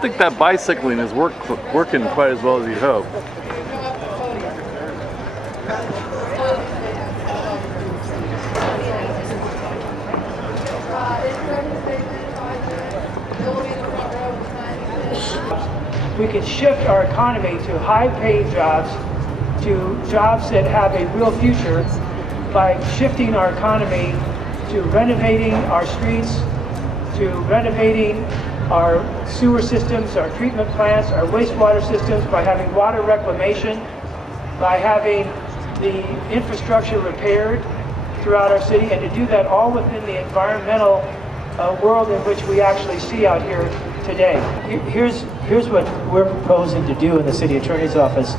don't think that bicycling is working quite as well as you'd hope. We can shift our economy to high-paid jobs, to jobs that have a real future by shifting our economy to renovating our streets, to renovating our sewer systems, our treatment plants, our wastewater systems, by having water reclamation, by having the infrastructure repaired throughout our city, and to do that all within the environmental world in which we actually see out here today. Here's what we're proposing to do in the city attorney's office.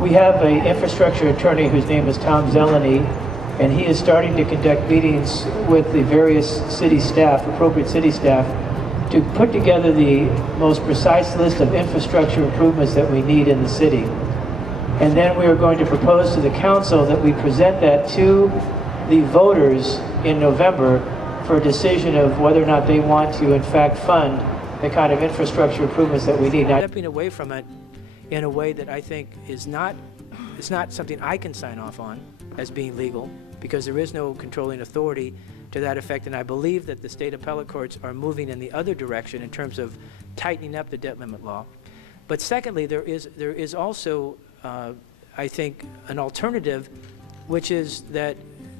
We have an infrastructure attorney whose name is Tom Zeleny, and he is starting to conduct meetings with the various city staff, appropriate city staff, to put together the most precise list of infrastructure improvements that we need in the city. And then we are going to propose to the council that we present that to the voters in November for a decision of whether or not they want to in fact fund the kind of infrastructure improvements that we need. Now, stepping away from it in a way that I think is not, it's not something I can sign off on as being legal, because there is no controlling authority to that effect, and I believe that the state appellate courts are moving in the other direction in terms of tightening up the debt limit law. But secondly, there is also, I think, an alternative, which is that,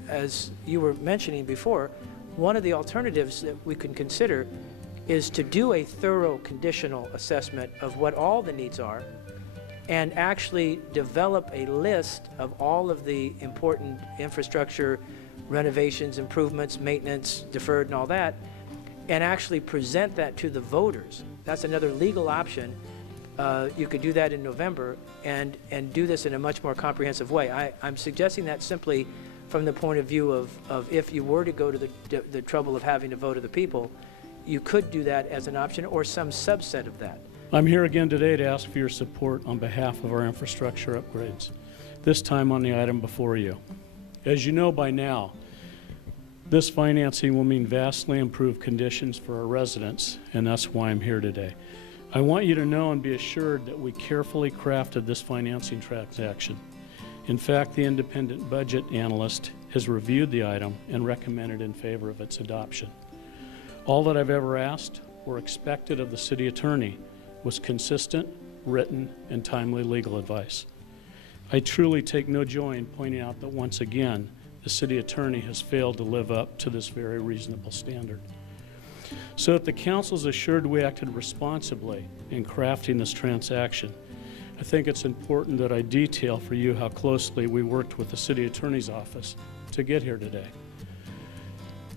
as you were mentioning before, one of the alternatives that we can consider is to do a thorough conditional assessment of what all the needs are and actually develop a list of all of the important infrastructure renovations, improvements, maintenance, deferred and all that, and actually present that to the voters. That's another legal option. You could do that in November and do this in a much more comprehensive way. I'm suggesting that simply from the point of view of if you were to go to the trouble of having to vote of the people, you could do that as an option or some subset of that. I'm here again today to ask for your support on behalf of our infrastructure upgrades, this time on the item before you. As you know by now, this financing will mean vastly improved conditions for our residents, and that's why I'm here today. I want you to know and be assured that we carefully crafted this financing transaction. In fact, the independent budget analyst has reviewed the item and recommended in favor of its adoption. All that I've ever asked or expected of the city attorney was consistent, written, and timely legal advice. I truly take no joy in pointing out that once again, the city attorney has failed to live up to this very reasonable standard. So if the council's assured we acted responsibly in crafting this transaction, I think it's important that I detail for you how closely we worked with the city attorney's office to get here today.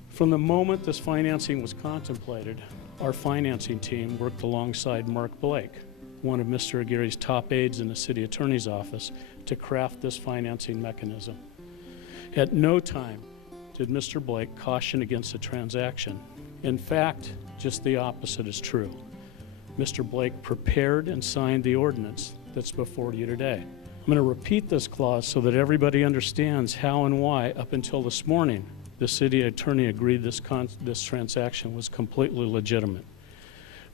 From the moment this financing was contemplated, our financing team worked alongside Mark Blake, one of Mr. Aguirre's top aides in the city attorney's office, to craft this financing mechanism. At no time did Mr. Blake caution against the transaction. In fact, just the opposite is true. Mr. Blake prepared and signed the ordinance that's before you today. I'm going to repeat this clause so that everybody understands how and why, up until this morning, the city attorney agreed this transaction was completely legitimate.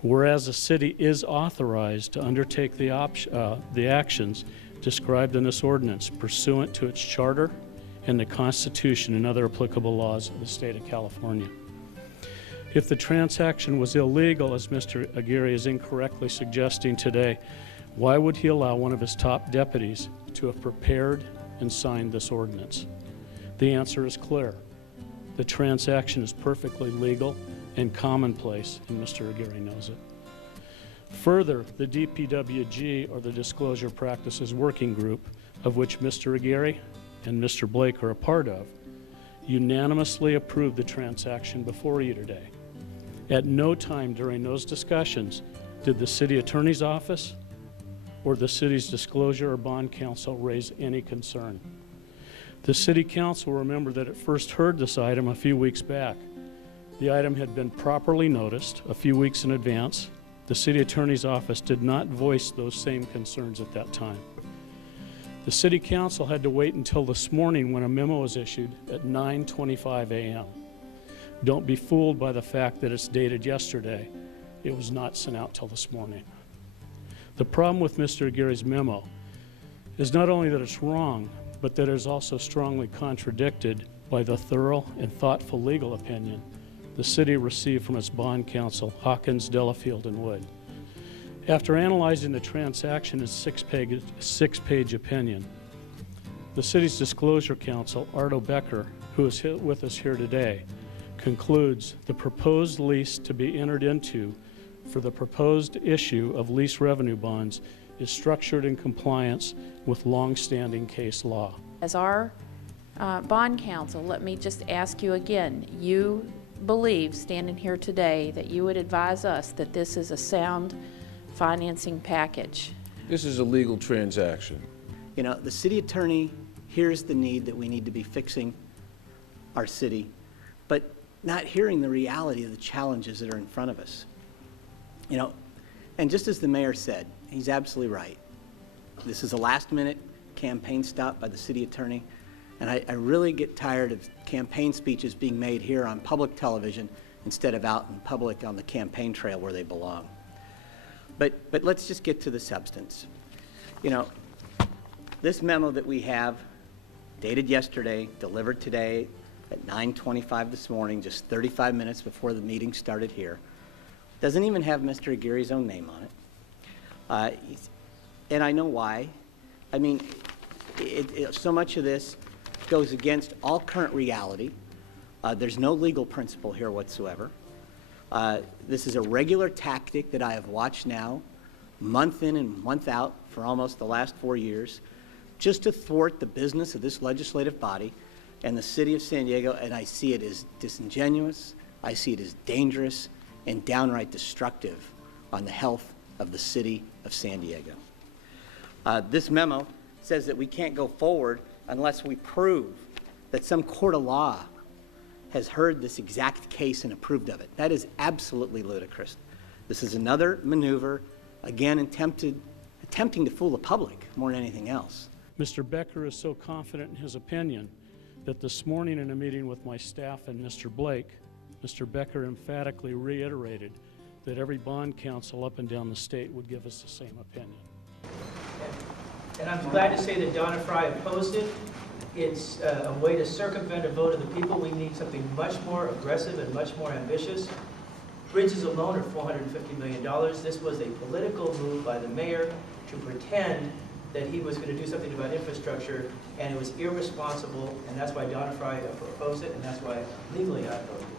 Whereas the city is authorized to undertake the actions described in this ordinance pursuant to its charter and the Constitution and other applicable laws of the state of California. If the transaction was illegal, as Mr. Aguirre is incorrectly suggesting today, why would he allow one of his top deputies to have prepared and signed this ordinance? The answer is clear. The transaction is perfectly legal and commonplace, and Mr. Aguirre knows it. Further, the DPWG, or the Disclosure Practices Working Group, of which Mr. Aguirre and Mr. Blake are a part of, unanimously approved the transaction before you today. At no time during those discussions did the city attorney's office or the city's disclosure or bond counsel raise any concern. The city council will remember that it first heard this item a few weeks back. The item had been properly noticed a few weeks in advance. The city attorney's office did not voice those same concerns at that time. The city council had to wait until this morning when a memo was issued at 9:25 a.m. Don't be fooled by the fact that it's dated yesterday. it was not sent out till this morning. The problem with Mr. Aguirre's memo is not only that it's wrong, but that it is also strongly contradicted by the thorough and thoughtful legal opinion the city received from its bond counsel, Hawkins, Delafield, and Wood. After analyzing the transaction in a six-page opinion, the city's disclosure counsel, Ardo Becker, who is with us here today, concludes the proposed lease to be entered into for the proposed issue of lease revenue bonds is structured in compliance with long-standing case law. As our bond counsel, let me just ask you again, you believe, standing here today, that you would advise us that this is a sound financing package? This is a legal transaction. You know, the city attorney hears the need that we need to be fixing our city, but not hearing the reality of the challenges that are in front of us. You know, and just as the mayor said, he's absolutely right. This is a last-minute campaign stop by the city attorney, and I really get tired of campaign speeches being made here on public television instead of out in public on the campaign trail where they belong. But let's just get to the substance. You know, this memo that we have, dated yesterday, delivered today at 9:25 this morning, just 35 minutes before the meeting started here, doesn't even have Mr. Aguirre's own name on it. And I know why. I mean, so much of this goes against all current reality. There's no legal principle here whatsoever. This is a regular tactic that I have watched now, month in and month out for almost the last 4 years, just to thwart the business of this legislative body and the city of San Diego, and I see it as disingenuous, I see it as dangerous, and downright destructive on the health of the city of San Diego. This memo says that we can't go forward unless we prove that some court of law has heard this exact case and approved of it. That is absolutely ludicrous. This is another maneuver, again, attempting to fool the public more than anything else. Mr. Becker is so confident in his opinion that this morning in a meeting with my staff and Mr. Blake, Mr. Becker emphatically reiterated that every bond counsel up and down the state would give us the same opinion. And I'm glad to say that Donna Frye opposed it. It's a way to circumvent a vote of the people. We need something much more aggressive and much more ambitious. Bridges alone are $450 million. This was a political move by the mayor to pretend that he was going to do something about infrastructure, and it was irresponsible, and that's why Donna Frye opposed it, and that's why legally I opposed it.